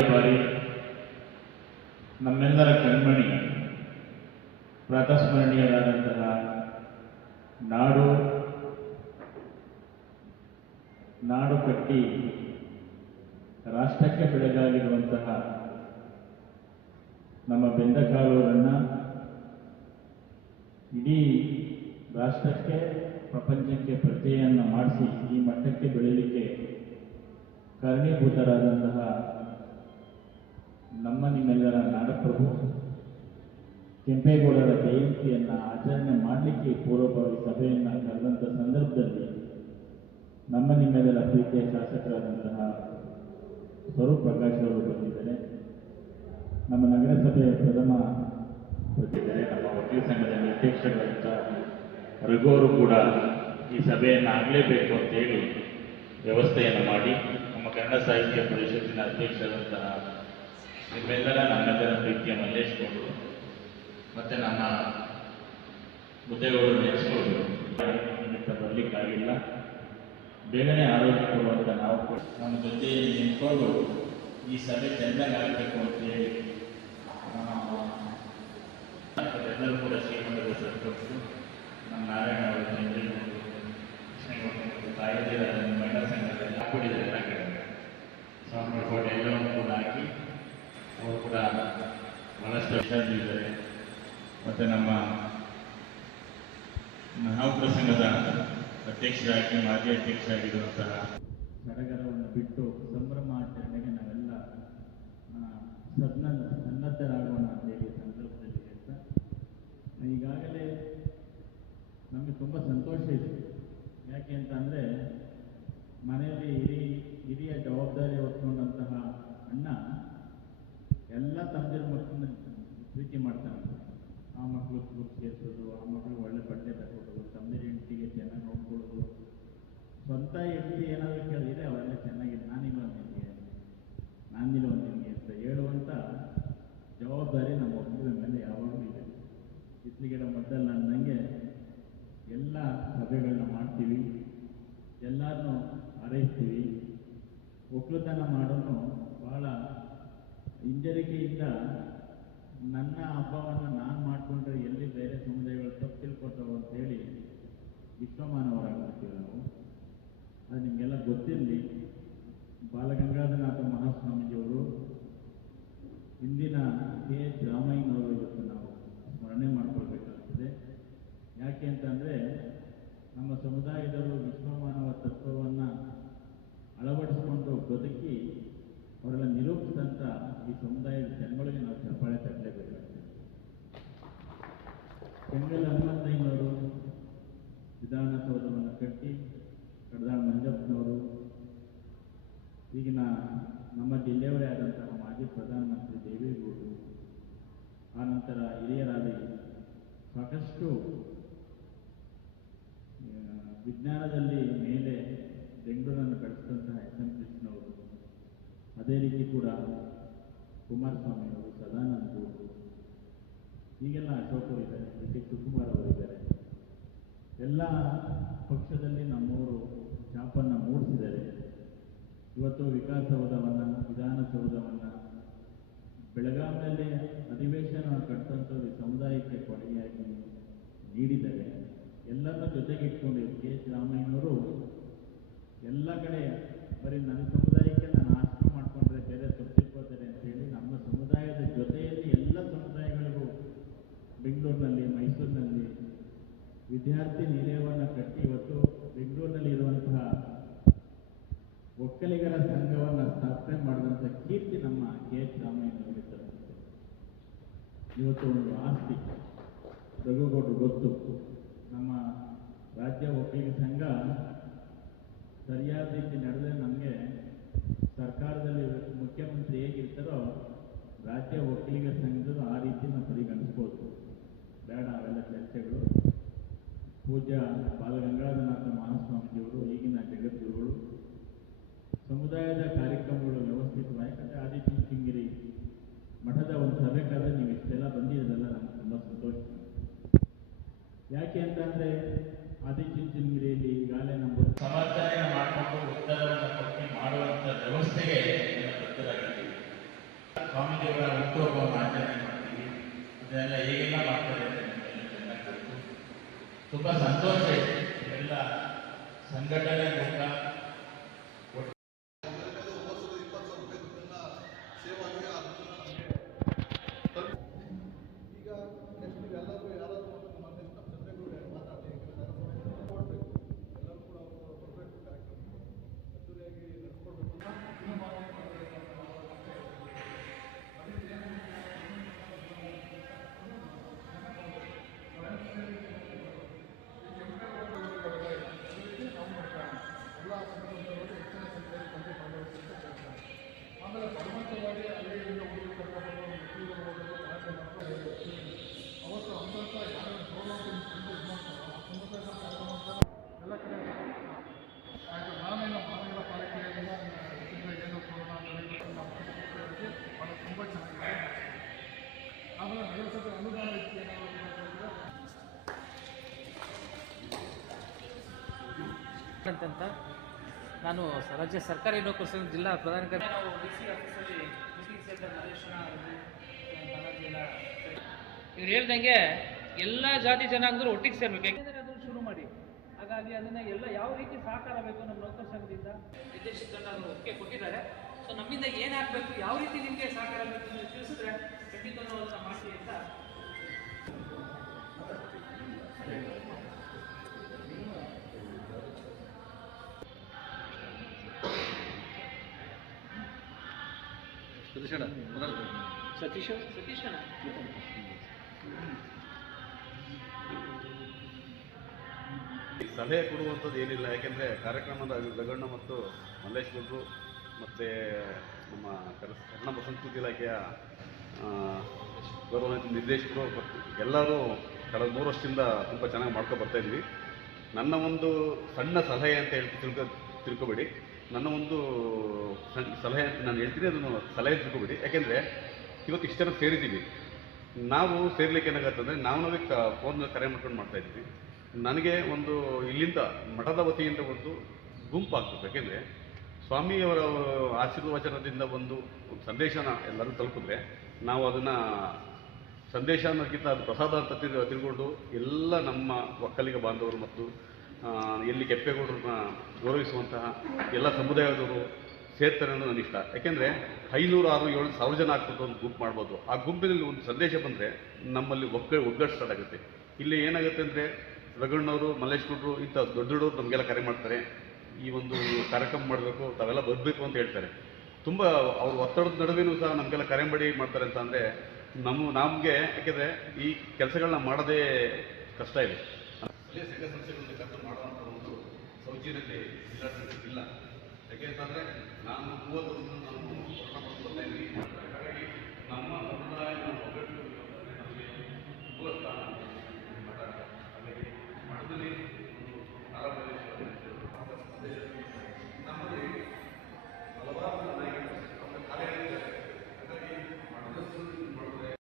ಶ್ರೀ ನಮ್ಮೆಲ್ಲರ ಕಣ್ಮಣಿ ಪ್ರಾತಸ್ಮರಣೀಯರಾದಂತಹ ನಾಡು ನಾಡು ಕಟ್ಟಿ ರಾಷ್ಟ್ರಕ್ಕೆ ಬೆಳೆದಾಗಿರುವಂತಹ ನಮ್ಮ ಬೆಂದಕಾಳೂರನ್ನ ಇಡೀ ರಾಷ್ಟ್ರಕ್ಕೆ, ಪ್ರಪಂಚಕ್ಕೆ ಪರಿಚಯವನ್ನು ಮಾಡಿಸಿ ಈ ಮಟ್ಟಕ್ಕೆ ಬೆಳೀಲಿಕ್ಕೆ ಕಾರಣೀಭೂತರಾದಂತಹ ನಮ್ಮ ನಿಮ್ಮೆಲ್ಲರ ನಾಡಪ್ರಭು ಕೆಂಪೇಗೌಡರ ಜಯಂತಿಯನ್ನು ಆಚರಣೆ ಮಾಡಲಿಕ್ಕೆ ಪೂರ್ವಭಾವಿ ಸಭೆಯನ್ನು ಕರೆದಂಥ ಸಂದರ್ಭದಲ್ಲಿ ನಮ್ಮ ನಿಮ್ಮೆಲ್ಲರ ಪ್ರೀತಿಯ ಶಾಸಕರಾದಂತಹ ಸ್ವರೂಪ್ ಪ್ರಕಾಶ್ ಅವರು ಬಂದಿದ್ದಾರೆ. ನಮ್ಮ ನಗರಸಭೆಯ ಪ್ರಥಮ ಬಂದಿದ್ದಾರೆ ನಮ್ಮ ವಕೀಲ ಸಂಘದ ನಿರ್ದೇಶಕರಂತ ರಘು ಅವರು ಕೂಡ ಈ ಸಭೆಯನ್ನು ಆಗಲೇಬೇಕು ಅಂತೇಳಿ ವ್ಯವಸ್ಥೆಯನ್ನು ಮಾಡಿ. ನಮ್ಮ ಕನ್ನಡ ಸಾಹಿತ್ಯ ಪರಿಷತ್ತಿನ ಅಧ್ಯಕ್ಷರಾದಂತಹ ನಿಮ್ಮೆಲ್ಲರ ನಮ್ಮೆಲ್ಲರ ಪ್ರೀತಿಯ ಮಲ್ಲೇಶ್ ಗೌಡರು, ಮತ್ತು ನಮ್ಮ ಮುದ್ದೆಗೌಡರು ನೆನೆಸ್ಕೊಂಡು ನಿಮಿತ್ತ ಬರಲಿಕ್ಕಾಗಿಲ್ಲ ಬೇಗನೆ ಆರೋಗ್ಯ ಕೊಡುವಂಥ ನಾವು ಕೂಡ ನಮ್ಮ ಜೊತೆಯಲ್ಲಿ ನಿಂತ್ಕೊಂಡು ಈ ಸಭೆ ಚೆನ್ನಾಗಿ ಆಗಬೇಕು ಅಂತ ಹೇಳಿ ಕೂಡ ಶ್ರೀಮಂತರು ನಮ್ಮ ನಾರಾಯಣ ಅವರು ನಮ್ಮ ಮಹಿಳಾ ಸಂಘದಲ್ಲಿ ಹಾಕೊಂಡಿದ್ದಾರೆ ಕೋಟೆ ಎಲ್ಲವನ್ನು ಕೂಡ. ಹಾಕಿ, ಅವರು ಕೂಡ ಬಹಳಷ್ಟು ವಿಷಯದಲ್ಲಿದ್ದಾರೆ ಮತ್ತು ನಮ್ಮ ನೌಕರ ಸಂಘದ ಅಧ್ಯಕ್ಷರಾಗಿ, ಮಾಜಿ ಅಧ್ಯಕ್ಷರಾಗಿರುವಂತಹ ಸಡಗರವನ್ನು ಬಿಟ್ಟು ಸಂಭ್ರಮ ಆಚರಣೆಗೆ ನಾವೆಲ್ಲ ಆ, ಸನ್ನ ಸನ್ನದ್ಧರಾಗೋಣ ಅಂತೇಳಿ ಈ ಸಂದರ್ಭದಲ್ಲಿ ಹೇಳ್ತಾ ಈಗಾಗಲೇ ನಮಗೆ ತುಂಬ ಸಂತೋಷ ಇದೆ ಯಾಕೆ ಅಂತ ಅಂದರೆ ಮನೆಯಲ್ಲಿ ಹಿರಿ ಹಿರಿಯ ಜವಾಬ್ದಾರಿ ಹೊತ್ಕೊಂಡಂತಹ ಅಣ್ಣ ಎಲ್ಲ ತಮ್ಮದಿರ ಮಕ್ಕಳನ್ನ ಪ್ರೀತಿ ಮಾಡ್ತಾನೆ. ಆ ಮಕ್ಕಳು ಸ್ಕೂಲ್ ಸೇರಿಸೋದು, ಆ ಮಕ್ಕಳು ಒಳ್ಳೆ ಬಟ್ಟೆ ತಗೊಳ್ಳೋದು ತಮ್ಮ ಹೆಂಡತಿಗೆ ಚೆನ್ನಾಗಿ ನೋಡ್ಕೊಳ್ಳೋದು. ಸ್ವಂತ ಹೆಂಡತಿ ಏನಾದರೂ ಕೇಳಿದ್ರೆ ಅವೆಲ್ಲ ಚೆನ್ನಾಗಿದೆ. ನಾನಿಲ್ಲ ನಿಮಗೆ ನಾನಿಲ್ಲ ನಿನಗೆ ಅಂತ ಹೇಳುವಂಥ ಜವಾಬ್ದಾರಿ ನಮ್ಮ ಒಬ್ಬರ ಮೇಲೆ ಯಾವಾಗಲೂ ಇದೆ. ಇತ್ಲಿಗಿಡ ಮೊದಲು ನಾನು ನನಗೆ ಎಲ್ಲ ಸಭೆಗಳನ್ನ ಮಾಡ್ತೀವಿ. ಎಲ್ಲರನ್ನೂ ಹಾರೈಸ್ತೀವಿ. ಒಕ್ಕಲುತನ ಮಾಡೋನು ಭಾಳ ಹಿಂಜರಿಕೆಯಿಂದ ನನ್ನ ಹಬ್ಬವನ್ನು ನಾನು ಮಾಡಿಕೊಂಡ್ರೆ ಎಲ್ಲಿ ಬೇರೆ ಸಮುದಾಯಗಳು ತಪ್ಪು ತಿಳ್ಕೊತಾವೆ ಅಂತೇಳಿ ವಿಶ್ವಮಾನವರಾಗ್ಬಿಡ್ತೀವಿ ನಾವು. ಅದು ನಿಮಗೆಲ್ಲ ಗೊತ್ತಿರಲಿ. ಬಾಲಗಂಗಾಧರನಾಥ ಮಹಾಸ್ವಾಮೀಜಿಯವರು ಹಿಂದಿನ ಕೆ ಎಚ್ ರಾಮಯ್ಯನವರು ಇವತ್ತು ನಾವು ಸ್ಮರಣೆ ಮಾಡಿಕೊಳ್ಬೇಕಾಗ್ತದೆ. ಯಾಕೆ ಅಂತಂದರೆ ನಮ್ಮ ಸಮುದಾಯದವರು ವಿಶ್ವಮಾನವ ತತ್ವವನ್ನು ಅಳವಡಿಸಿಕೊಂಡು ಬದುಕಿ ಅವರೆಲ್ಲ ನಿರೂಪಿಸಿದಂಥ ಈ ಸಮುದಾಯದ ಜನಗಳಿಗೆ ನಾವು ಚಪ್ಪಾಳೆ ತಟ್ಟಲೇಬೇಕಾಗ್ತದೆ ಕೆಂಗಲ್ ಹನುಮಂತಯ್ಯನವರು ವಿಧಾನಸೌಧವನ್ನು ಕಟ್ಟಿ, ಕಡದಾಳ್ ಮಂಜಪ್ಪನವರು, ಈಗಿನ ನಮ್ಮ ಜಿಲ್ಲೆಯವರೇ ಆದಂತಹ ಮಾಜಿ ಪ್ರಧಾನಮಂತ್ರಿ ದೇವೇಗೌಡರು ಆನಂತರ ಹಿರಿಯರಾಗಿ ಸಾಕಷ್ಟು ವಿಜ್ಞಾನದಲ್ಲಿ ಮೇಲೆ ಬೆಂಗಳೂರನ್ನು ಕಳಿಸಿದಂತಹ ಎಸ್ ಎಂ ಕೃಷ್ಣವರು ಅದೇ ರೀತಿ ಕೂಡ ಕುಮಾರಸ್ವಾಮಿ ಅವರು ಸದಾನಂದ ಗೌಡ್ರು ಹೀಗೆಲ್ಲ ಅಶೋಕ್ ಅವರು ಇದ್ದಾರೆ ಡಿ ಕೆ ಶಿವಕುಮಾರ್ ಅವರು ಇದ್ದಾರೆ. ಎಲ್ಲ ಪಕ್ಷದಲ್ಲಿ ನಮ್ಮವರು ಛಾಪನ್ನು ಮೂಡಿಸಿದ್ದಾರೆ. ಇವತ್ತು ವಿಕಾಸಸೌಧವನ್ನು ವಿಧಾನಸೌಧವನ್ನು, ಬೆಳಗಾವಿನಲ್ಲಿ ಅಧಿವೇಶನ ಕಟ್ಟಿದಂಥವ್ರಿಗೆ ಸಮುದಾಯಕ್ಕೆ ಕೊಡುಗೆಯಾಗಿ ನೀಡಿದ್ದಾರೆ. ಎಲ್ಲರನ್ನ ಜೊತೆಗೆ ಇಟ್ಕೊಂಡು ಕೆ. ಎಚ್ ರಾಮಯ್ಯನವರು ಎಲ್ಲ ಕಡೆ ಬರೀ ನನ್ನ ಸಮುದಾಯಕ್ಕೆ ನಾನು ಆಶ್ರಮ ಮಾಡಿಕೊಂಡ್ರೆ ಬೇರೆ ತಪ್ಪಿಸ್ಕೋತಾರೆ ಅಂತೇಳಿ ನಮ್ಮ ಸಮುದಾಯದ ಜೊತೆಯಲ್ಲಿ ಎಲ್ಲ ಸಮುದಾಯಗಳಿಗೂ ಬೆಂಗಳೂರಿನಲ್ಲಿ ಮೈಸೂರಿನಲ್ಲಿ ವಿದ್ಯಾರ್ಥಿ ನಿಲಯವನ್ನು ಕಟ್ಟಿ ಇವತ್ತು ಬೆಂಗಳೂರಿನಲ್ಲಿ ಇರುವಂತಹ ಒಕ್ಕಲಿಗರ ಸಂಘವನ್ನು ಸ್ಥಾಪನೆ ಮಾಡಿದಂಥ ಕೀರ್ತಿ ನಮ್ಮ ಕೆ ಎಚ್ ರಾಮಯ್ಯನವರಿಗೆ ಇವತ್ತು ಒಂದು ಆಸ್ತಿ, ರಘುಗೌಡರು ಗೊತ್ತು. ನಮ್ಮ ರಾಜ್ಯ ಒಕ್ಕಲಿಗ ಸಂಘ ಸರಿಯಾದ ರೀತಿ ನಡೆದ್ರೆ ನಮಗೆ ಸರ್ಕಾರದಲ್ಲಿ ಮುಖ್ಯಮಂತ್ರಿ ಹೇಗಿರ್ತಾರೋ ರಾಜ್ಯ ಒಕ್ಕಲಿಗ ಸಂಘದ ಆ ರೀತಿ ನಾವು ಪರಿಗಣಿಸ್ಬೋದು. ಬೇಡ ಅವೆಲ್ಲ ಚರ್ಚೆಗಳು. ಪೂಜ್ಯ ಬಾಲಗಂಗಾಧರನಾಥ ಮಹಾಸ್ವಾಮೀಜಿಯವರು, ಈಗಿನ ಜಗದ್ಗುರುಗಳು ಸಮುದಾಯದ ಕಾರ್ಯಕ್ರಮಗಳು ವ್ಯವಸ್ಥಿತವಾಗಿ ಯಾಕಂದರೆ ಆದಿತ್ಯ ಸಿಂಗಿರಿ ಮಠದ ಒಂದು ಸಭೆ ಕರೆದ್ರೆ ನೀವು ಇಷ್ಟೆಲ್ಲ ಬಂದಿರೋದಲ್ಲ ನಮ್ಗೆ ತುಂಬ ಸಂತೋಷ. ಯಾಕೆ ಅಂತಂದರೆ ಆದಿಚುಂಚನಗಿರಿಯಲ್ಲಿ ಈಗಾಗಲೇ ನಮ್ಮ ಸಮರ್ಥನೆ ಮಾಡಿಕೊಂಡು ಉತ್ತರವನ್ನು ಕೊಟ್ಟು ಮಾಡುವಂಥ ವ್ಯವಸ್ಥೆಗೆ ಸ್ವಾಮೀಜಿಗಳ ಹುಟ್ಟುಹಬ್ಬವನ್ನು ಆಚರಣೆ ಮಾಡ್ತೀವಿ. ಅದೆಲ್ಲ ಹೇಗೆಲ್ಲ ಮಾಡ್ತಾರೆ ತುಂಬ ಸಂತೋಷ ಇದೆ. ಎಲ್ಲ ಸಂಘಟನೆ ಮೂಲಕ ಅಂತಂತ ನಾನು ರಾಜ್ಯ ಸರ್ಕಾರಿ ನೌಕರ ಸಂಘ ಜಿಲ್ಲಾ ಪ್ರಧಾನ ಇವ್ರು ಹೇಳ್ದಂಗೆ ಎಲ್ಲ ಜಾತಿ ಜನಾಂಗದವರು ಒಟ್ಟಿಗೆ ಸೇರ್ಬೇಕು. ಯಾಕೆಂದರೆ ಅದನ್ನು ಶುರು ಮಾಡಿ. ಹಾಗಾಗಿ ಅದನ್ನ ಎಲ್ಲ ಯಾವ ರೀತಿ ಸಹಕಾರ ಬೇಕು ನಮ್ಮ ನೌಕರ ಸಂಘದಿಂದ ವಿದೇಶಿ ತಂಡ ಒಪ್ಪಿಗೆ ಕೊಟ್ಟಿದ್ದಾರೆ. ಸೊ ನಮ್ಮಿಂದ ಏನಾಗಬೇಕು ಯಾವ ರೀತಿ ನಿಮಗೆ ಸಹಕಾರ ಬೇಕು ಅಂತ ತಿಳಿಸಿದ್ರೆ ಖಂಡಿತನೂ ಅದನ್ನು ಅಂತ ಸತೀಶ್ ಸತೀಶ ಈ ಸಲಹೆ ಕೊಡುವಂಥದ್ದು ಏನಿಲ್ಲ ಯಾಕೆಂದರೆ ಕಾರ್ಯಕ್ರಮದ ಜಗಣ್ಣ ಮತ್ತು ಮಲ್ಲೇಶ್ ಗುಡ್ರು ಮತ್ತು ನಮ್ಮ ಕನ್ನಡ ಸಂಸ್ಕೃತಿ ಇಲಾಖೆಯ ಗೌರವ ಗೌರವಾನ್ವಿತ ನಿರ್ದೇಶಕರು ಮತ್ತು ಎಲ್ಲರೂ ಕಳೆದ ಮೂರು ವರ್ಷದಿಂದ ತುಂಬ ಚೆನ್ನಾಗಿ ಮಾಡ್ಕೊಂಡು ಬರ್ತಾ ಇದ್ವಿ. ನನ್ನ ಒಂದು ಸಣ್ಣ ಸಲಹೆ ಅಂತ ಹೇಳಿ ತಿಳ್ಕೊ ತಿಳ್ಕೊಬೇಡಿ. ನನ್ನ ಒಂದು ಸಲಹೆ ನಾನು ಹೇಳ್ತೀನಿ, ಅದನ್ನು ಸಲಹೆ ತಿಳ್ಕೊಬೇಡಿ. ಯಾಕೆಂದರೆ ಇವತ್ತು ಇಷ್ಟು ಜನ ಸೇರಿದ್ದೀವಿ. ನಾವು ಸೇರ್ಲಿಕ್ಕೆ ಏನಾಗತ್ತಂದರೆ ನಾವು ನಾವೇ ಕ ಫೋನ್ ಕರೆ ಮಾಡ್ಕೊಂಡು ಮಾಡ್ತಾ ಇದ್ದೀವಿ. ನನಗೆ ಒಂದು ಇಲ್ಲಿಂದ ಮಠದ ವತಿಯಿಂದ ಒಂದು ಗುಂಪು ಆಗ್ತದೆ ಯಾಕೆಂದರೆ ಸ್ವಾಮಿಯವರ ಆಶೀರ್ವಚನದಿಂದ ಒಂದು ಸಂದೇಶನ ಎಲ್ಲರೂ ತಲುಪಿದ್ರೆ ನಾವು ಅದನ್ನು ಸಂದೇಶ ಅನ್ನೋದಕ್ಕಿಂತ ಅದು ಪ್ರಸಾದ ಅಂತ ತಿಳ್ ತಿಳ್ಕೊಂಡು ಎಲ್ಲ ನಮ್ಮ ಒಕ್ಕಲಿಗ ಬಾಂಧವರು ಮತ್ತು ಎಲ್ಲಿ ಕೆಪ್ಪೇಗೌಡರನ್ನ ಗೌರವಿಸುವಂತಹ ಎಲ್ಲ ಸಮುದಾಯದವರು ಸೇರ್ತಾರೆ ಅನ್ನೋದು ನನ್ನ ಇಷ್ಟ. ಯಾಕೆಂದರೆ ಐನೂರು ಆರು ಏಳು ಸಾವಿರ ಜನ ಆಗ್ಬಿಟ್ಟು ಒಂದು ಗುಂಪು ಮಾಡ್ಬೋದು. ಆ ಗುಂಪಿನಲ್ಲಿ ಒಂದು ಸಂದೇಶ ಬಂದರೆ ನಮ್ಮಲ್ಲಿ ಒಗ್ಗ, ಒಗ್ಗಟ್ಟು ಸ್ಟಾರ್ಟ್ ಆಗುತ್ತೆ. ಇಲ್ಲಿ ಏನಾಗುತ್ತೆ ಅಂದರೆ ರಗಣ್ಣವರು ಮಲ್ಲೇಶ್ ಗೌಡ್ರು ಇಂಥ ದೊಡ್ಡ ದೊಡ್ಡವರು ನಮಗೆಲ್ಲ ಕರೆ ಮಾಡ್ತಾರೆ. ಈ ಒಂದು ಕಾರ್ಯಕ್ರಮ ಮಾಡಬೇಕು, ತಾವೆಲ್ಲ ಬರಬೇಕು ಅಂತ ಹೇಳ್ತಾರೆ. ತುಂಬ ಅವ್ರ ಒತ್ತಡದ ನಡುವೆನೂ ಸಹ ನಮಗೆಲ್ಲ ಕರೆ ಮಾಡಿ ಮಾಡ್ತಾರೆ ಅಂತ ಅಂದರೆ ನಮ್ಮ, ನಮಗೆ ಯಾಕೆಂದರೆ ಈ ಕೆಲಸಗಳನ್ನ ಮಾಡೋದೇ ಕಷ್ಟ ಇದೆ ಕರೆದು ಮಾಡುವಂಥ ಅಂತಂದರೆ ನಾನು ಮೂವತ್ತು